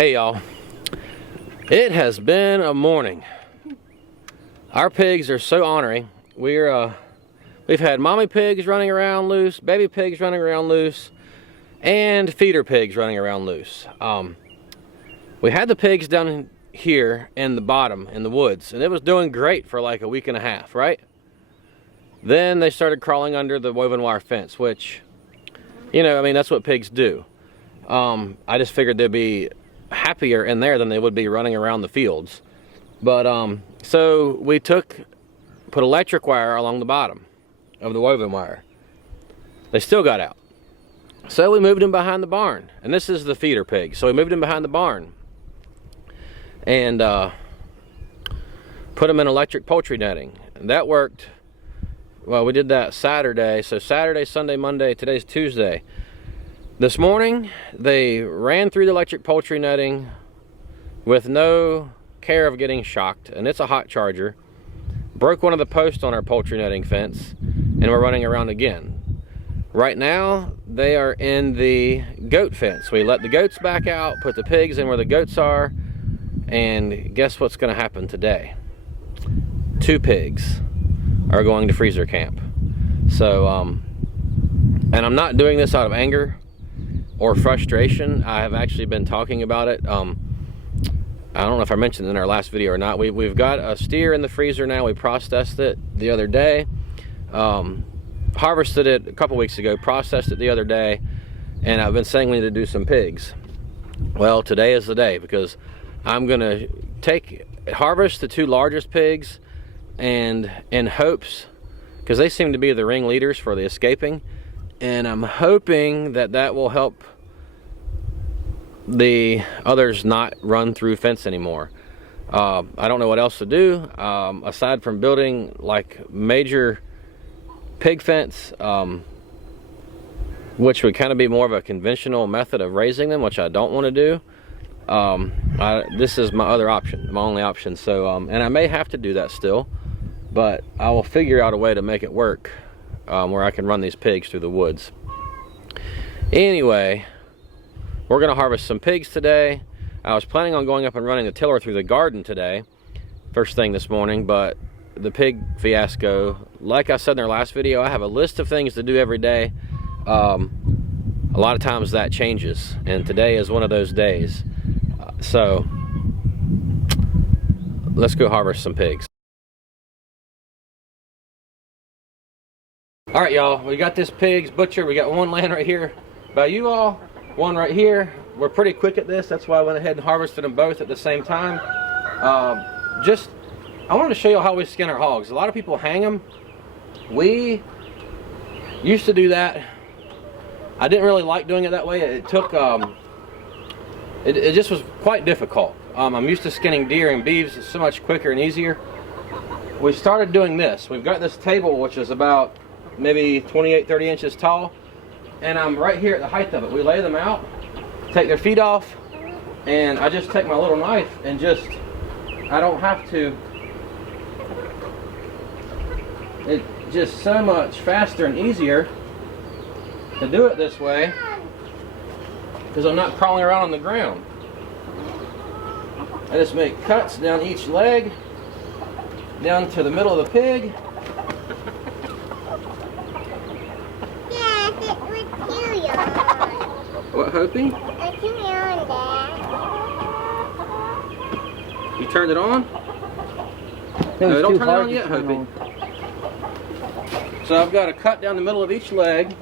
Hey y'all, it has been a morning. Our pigs are so ornery. We've had mommy pigs running around loose, baby pigs running around loose, and feeder pigs running around loose. We had the pigs down here in the bottom in the woods, and it was doing great for like a week and a half, right? Then they started crawling under the woven wire fence, which, you know, I mean, that's what pigs do. I just figured they'd be happier in there than they would be running around the fields. But so we put electric wire along the bottom of the woven wire. They still got out. So we moved them behind the barn, and this is the feeder pig. So we moved them behind the barn and put them in electric poultry netting. And that worked. Well, we did that Saturday. So Saturday, Sunday, Monday, today's Tuesday. This morning, they ran through the electric poultry netting with no care of getting shocked, and it's a hot charger. Broke one of the posts on our poultry netting fence, and we're running around again. Right now, they are in the goat fence. We let the goats back out, put the pigs in where the goats are, and guess what's going to happen today? 2 pigs are going to freezer camp. So, and I'm not doing this out of anger or frustration. I have actually been talking about it. I don't know if I mentioned it in our last video or not. We've got a steer in the freezer now. We processed it the other day. Harvested it a couple weeks ago, processed it the other day, and I've been saying we need to do some pigs. Well, today is the day, because I'm gonna harvest the 2 largest pigs, and in hopes, because they seem to be the ringleaders for the escaping, and I'm hoping that that will help the others not run through fence anymore. I don't know what else to do aside from building like major pig fence, which would kind of be more of a conventional method of raising them, which I don't want to do. This is my other option, my only option. So and I may have to do that still, but I will figure out a way to make it work where I can run these pigs through the woods. Anyway, we're gonna harvest some pigs today. I was planning on going up and running the tiller through the garden today, first thing this morning, but the pig fiasco, like I said in our last video, I have a list of things to do every day. A lot of times that changes, and today is one of those days. So let's go harvest some pigs. All right, y'all, we got this pigs butchered. We got one laying right here by you all, one right here. We're pretty quick at this. That's why I went ahead and harvested them both at the same time. I wanted to show you how we skin our hogs. A lot of people hang them. We used to do that. I didn't really like doing it that way. It took, it just was quite difficult. I'm used to skinning deer and beeves. It's so much quicker and easier. We started doing this. We've got this table, which is about maybe 28-30 inches tall, and I'm right here at the height of it. We lay them out, take their feet off, and I just take my little knife and I don't have to. It's just so much faster and easier to do it this way, because I'm not crawling around on the ground. I just make cuts down each leg, down to the middle of the pig. What, Hopi? I turn it on, Dad. You turned it on? No, don't turn it on yet, Hopi. So I've got a cut down the middle of each leg,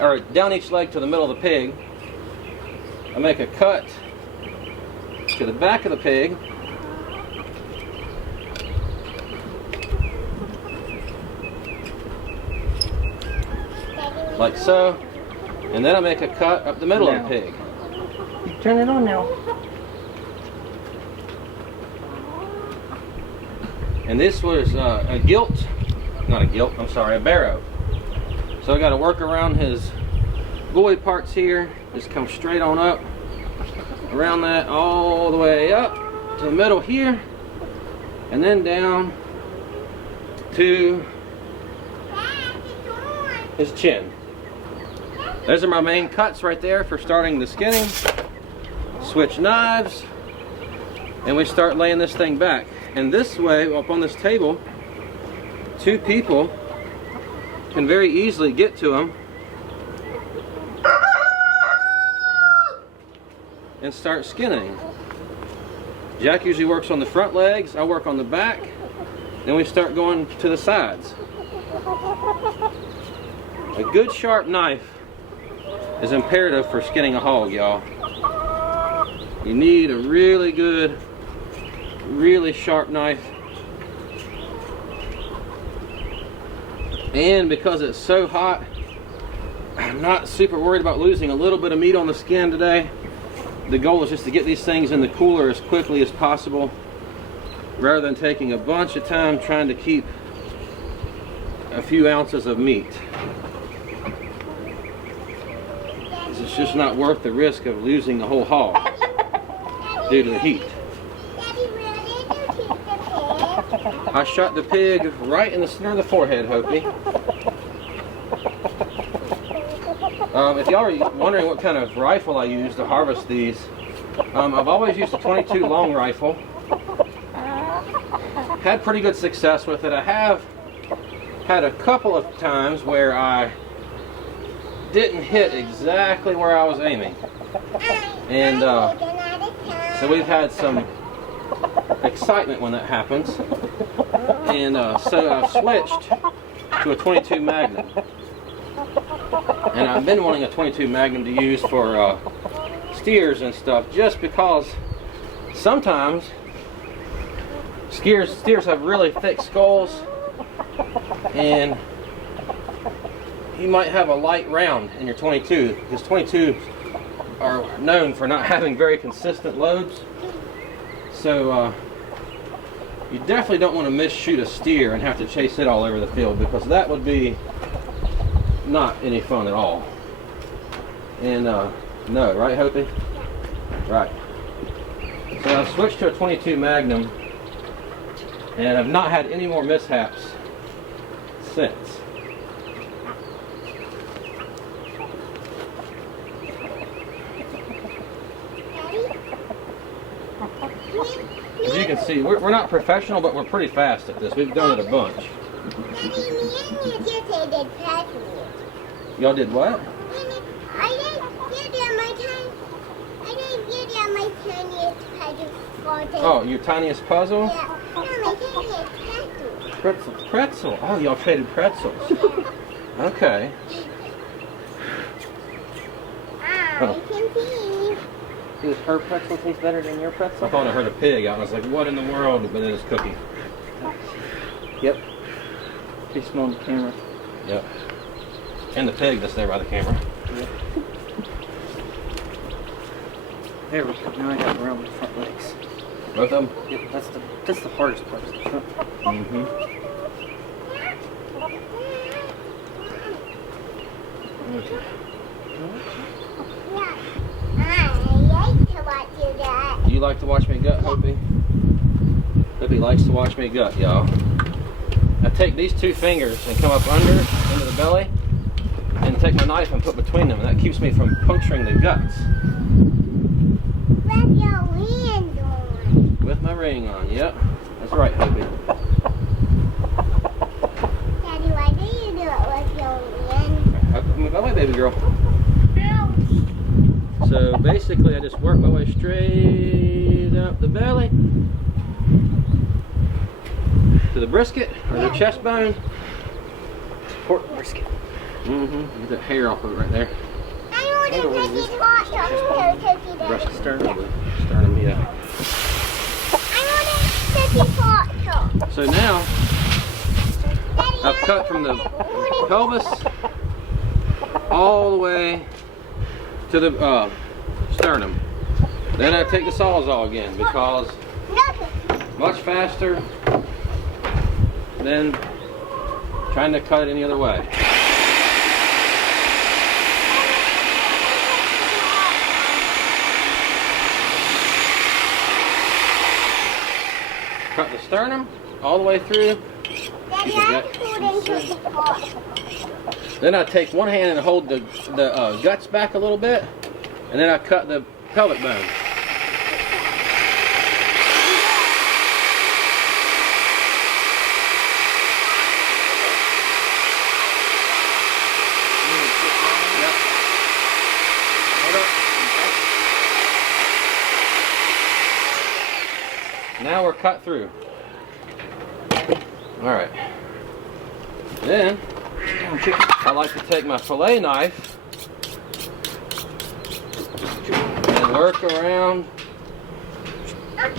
or down each leg to the middle of the pig. I make a cut to the back of the pig. Like so. And then I make a cut up the middle of the pig. You turn it on now. And this was a barrow. So I got to work around his goy parts here. Just come straight on up, around that, all the way up to the middle here, and then down to his chin. Those are my main cuts right there for starting the skinning. switch knives, and we start laying this thing back. And this way, up on this table, 2 people can very easily get to them and start skinning. Jack usually works on the front legs, I work on the back, then we start going to the sides. A good sharp knife is imperative for skinning a hog, y'all. You need a really good, really sharp knife. And because it's so hot, I'm not super worried about losing a little bit of meat on the skin today. The goal is just to get these things in the cooler as quickly as possible, rather than taking a bunch of time trying to keep a few ounces of meat. It's just not worth the risk of losing the whole hog due to the heat. Daddy, where did you keep the pig? I shot the pig right in the center of the forehead, Hopi. If y'all are wondering what kind of rifle I use to harvest these, I've always used a 22 long rifle. Had pretty good success with it. I have had a couple of times where I didn't hit exactly where I was aiming. And so we've had some excitement when that happens. And so I've switched to a 22 Magnum. And I've been wanting a 22 Magnum to use for steers and stuff, just because sometimes steers have really thick skulls, and you might have a light round in your 22, because 22s are known for not having very consistent loads. So you definitely don't want to misshoot a steer and have to chase it all over the field, because that would be not any fun at all. And no, right, Hopi? Right. So I've switched to a 22 Magnum, and I've not had any more mishaps since. As you can see, we're not professional, but we're pretty fast at this. We've done it a bunch. Daddy, me and you just did puzzles. Y'all did what? I didn't give you my tiniest puzzle for the... Oh, your tiniest puzzle? Yeah. No, my tiniest puzzle. Pretzel. Oh, y'all traded pretzels. Yeah. Okay. I can see. Does her pretzel taste better than your pretzel? I thought I heard a pig out, and I was like, what in the world? But it is cookie. Yep. She smelled the camera. Yep. And the pig that's there by the camera. Yep. There we go. Now I got around the front legs. Both of them? Yep, that's the hardest part. Is the front. Mm-hmm. I like to watch you that. You like to watch me gut, Hopi? Hopi likes to watch me gut, y'all. I take these 2 fingers and come up into the belly, and take my knife and put between them, and that keeps me from puncturing the guts. With your hand on. With my ring on, yep. That's right, Hopi. Daddy, why do you do it with your hand? Move that way, baby girl. Ouch. So basically, I just work my way straight up the belly to the brisket, or the chest bone. Pork brisket. Mm-hmm. Get that hair off of it right there. I want to take it hot. I want to take it Breast hot. sternum. Sternum, yeah. I want to take it hot. So now, Daddy, I've cut from the pelvis all the way to the sternum. Then I take the sawzall again, because much faster than trying to cut it any other way. Cut the sternum all the way through. Daddy, I couldn't take it hot. Then I take one hand and hold the guts back a little bit, and then I cut the pelvic bone. now we're cut through. All right. Then I like to take my fillet knife and work around I'm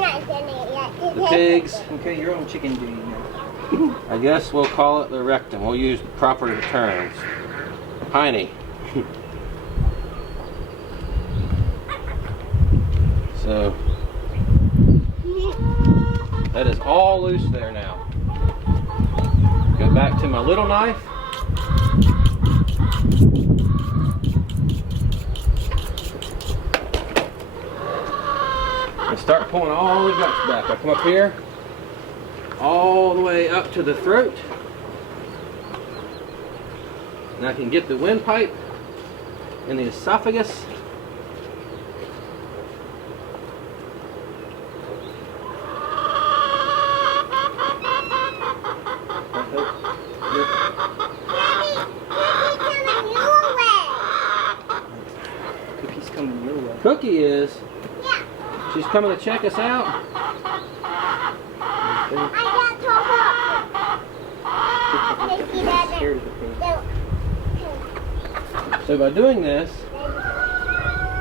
not done it yet. the pigs. Okay, you're on chicken duty now. I guess we'll call it the rectum. We'll use proper terms. Hiney. So that is all loose there now. Go back to my little knife. And start pulling all the guts back. I come up here, all the way up to the throat. And I can get the windpipe in the esophagus. Cookie's coming your way. Cookie is. Yeah. She's coming to check us out. I got to Scared of the pig. So by doing this,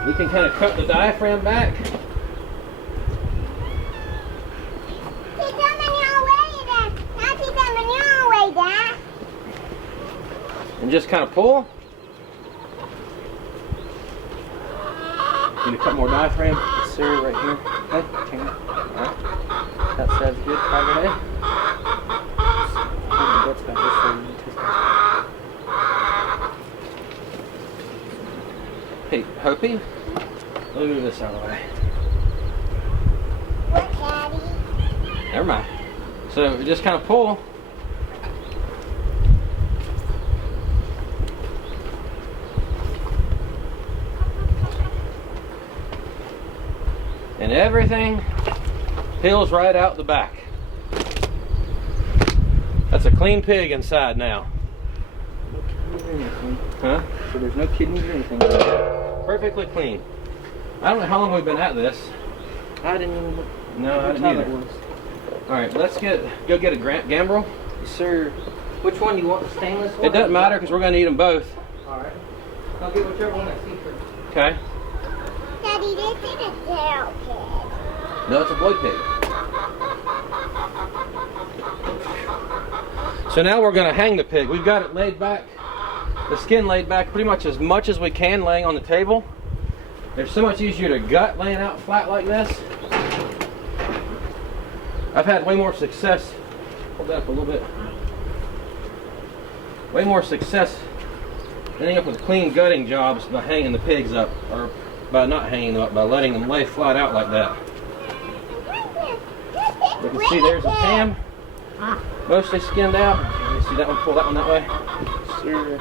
we can kind of cut the diaphragm back. And just kind of pull. Need a couple more diaphragm. Yes, sir, right here. Okay, hang on. Alright. That sounds good. Over there. That's back this way. Hey, Hopi, let me move this out of the way. What, Daddy? Never mind. So we just kind of pull. And everything peels right out the back. That's a clean pig inside now. No kidneys or anything. Huh? So there's no kidneys or anything. Perfectly clean. I don't know how long we've been at this. I didn't even look. No, I didn't What time either. it was. Alright, let's go get a gambrel. Yes, sir. Which one do you want? The stainless one? It doesn't matter because we're going to eat them both. Alright. I'll get whichever one I see first. Okay? Daddy, this is a tail pig. No, it's a boy pig. So now we're going to hang the pig. We've got it laid back, the skin laid back pretty much as we can laying on the table. It's so much easier to gut laying out flat like this. I've had way more success. Hold that up a little bit. Way more success ending up with clean gutting jobs by hanging the pigs up, or by not hanging them up, by letting them lay flat out like that. You can see there's a ham, mostly skinned out. You see that one? Pull that one that way. Sir.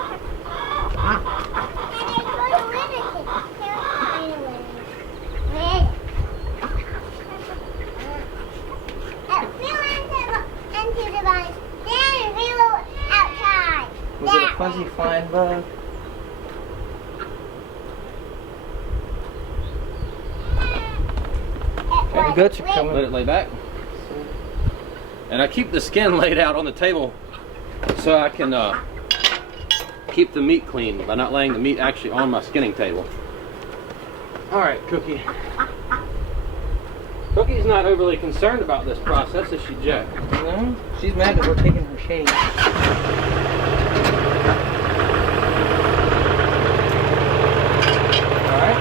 Was it a fuzzy flying bug? Okay, the guts are coming. Let it lay back. And I keep the skin laid out on the table so I can keep the meat clean by not laying the meat actually on my skinning table. Alright, Cookie. Cookie's not overly concerned about this process, is she, Jack? No, she's mad that we're taking her shade. Alright.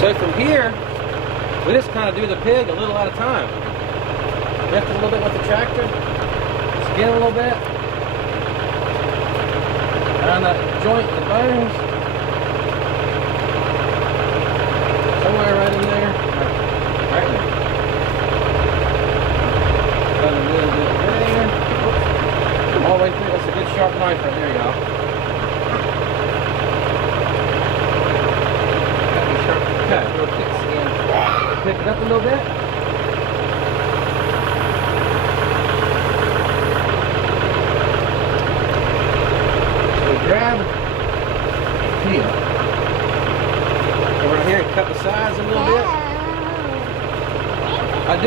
So from here, we just kind of do the pig a little at a time. Lift it a little bit with the tractor, skin a little bit, around that joint, the bones, somewhere right in there, right there. Cut a little bit there, all the way through. That's a good sharp knife right there, y'all. Okay, Real thick skin. pick it up a little bit.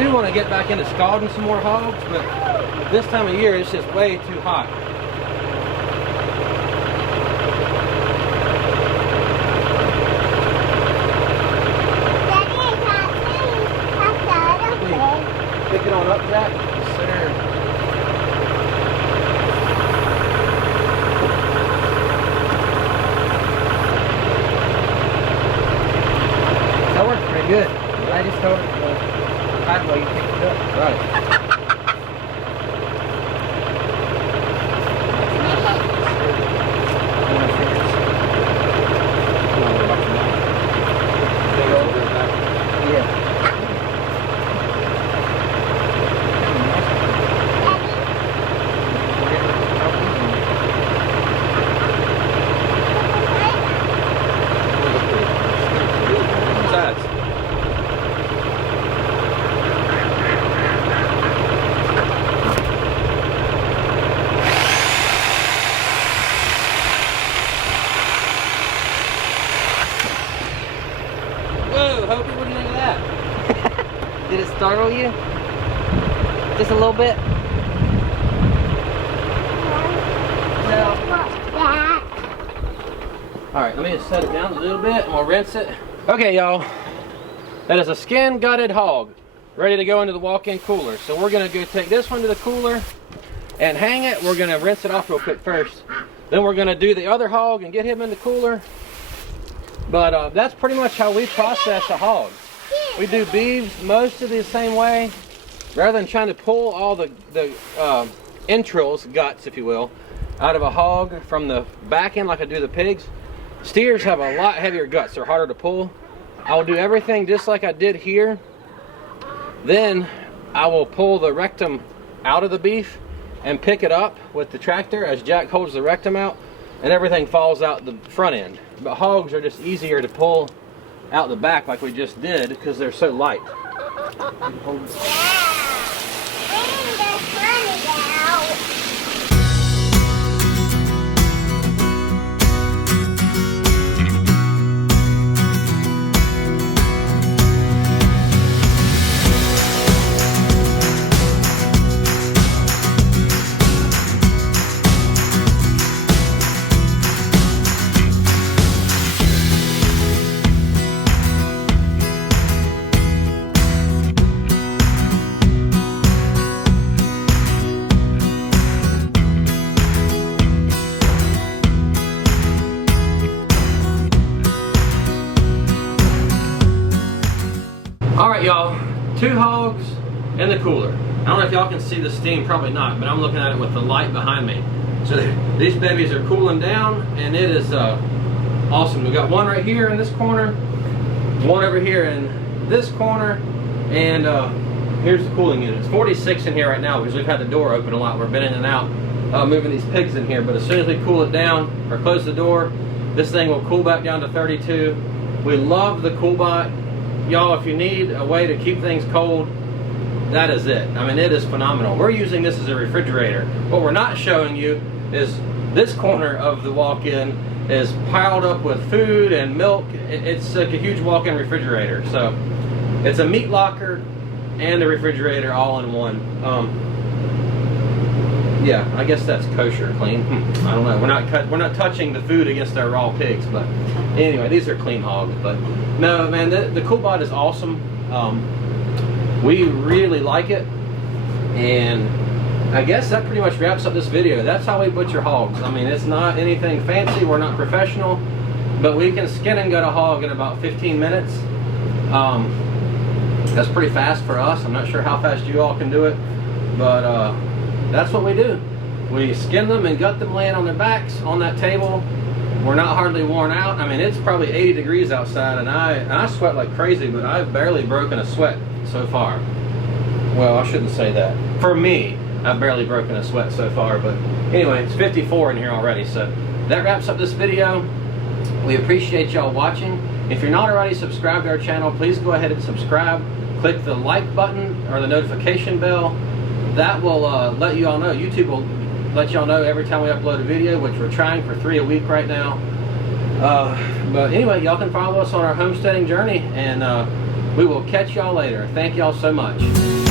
do want to get back into scalding some more hogs, but this time of year it's just way too hot. Pick it on up, Jack. Yes, sir. That works pretty good. I just told it the highway you picked it up. Right. Yeah. Besides, whoa, Hopey, what do you think of that? Did it startle you? Just a little bit? No. Alright, let me just set it down a little bit and we'll rinse it. Okay, y'all. That is a skin gutted hog ready to go into the walk-in cooler. So we're going to go take this one to the cooler and hang it. We're going to rinse it off real quick first. Then we're going to do the other hog and get him in the cooler. But that's pretty much how we process a hog. We do beeves most of the same way. Rather than trying to pull all the entrails, guts if you will, out of a hog from the back end like I do the pigs, steers have a lot heavier guts. They're harder to pull. I'll do everything just like I did here. Then I will pull the rectum out of the beef and pick it up with the tractor as Jack holds the rectum out, and everything falls out the front end. But hogs are just easier to pull out the back like we just did because they're so light. Alright y'all, 2 hogs in the cooler. I don't know if y'all can see the steam, probably not, but I'm looking at it with the light behind me. So these babies are cooling down and it is awesome. We got one right here in this corner, one over here in this corner, and here's the cooling unit. It's 46 in here right now because we've had the door open a lot. We've been in and out moving these pigs in here, but as soon as we cool it down or close the door, this thing will cool back down to 32. We love the CoolBot. Y'all, if you need a way to keep things cold, that is it. I mean, it is phenomenal. We're using this as a refrigerator. What we're not showing you is this corner of the walk-in is piled up with food and milk. It's like a huge walk-in refrigerator. So it's a meat locker and a refrigerator all in one. Yeah, I guess that's kosher, clean. I don't know. We're not touching the food against our raw pigs, but anyway, these are clean hogs. But no, man, the CoolBot is awesome. We really like it, and I guess that pretty much wraps up this video. That's how we butcher hogs. I mean, it's not anything fancy. We're not professional, but we can skin and gut a hog in about 15 minutes. That's pretty fast for us. I'm not sure how fast you all can do it, but that's what we do. We skin them and gut them laying on their backs on that table. We're not hardly worn out. I mean, it's probably 80 degrees outside, and I sweat like crazy, but I've barely broken a sweat so far. Well, I shouldn't say that. For me, I've barely broken a sweat so far, but anyway, it's 54 in here already, so that wraps up this video. We appreciate y'all watching. If you're not already subscribed to our channel, please go ahead and subscribe. Click the like button or the notification bell. That will let you all know. YouTube will let y'all know every time we upload a video, which we're trying for 3 a week right now. But anyway, y'all can follow us on our homesteading journey and We will catch y'all later. Thank y'all so much.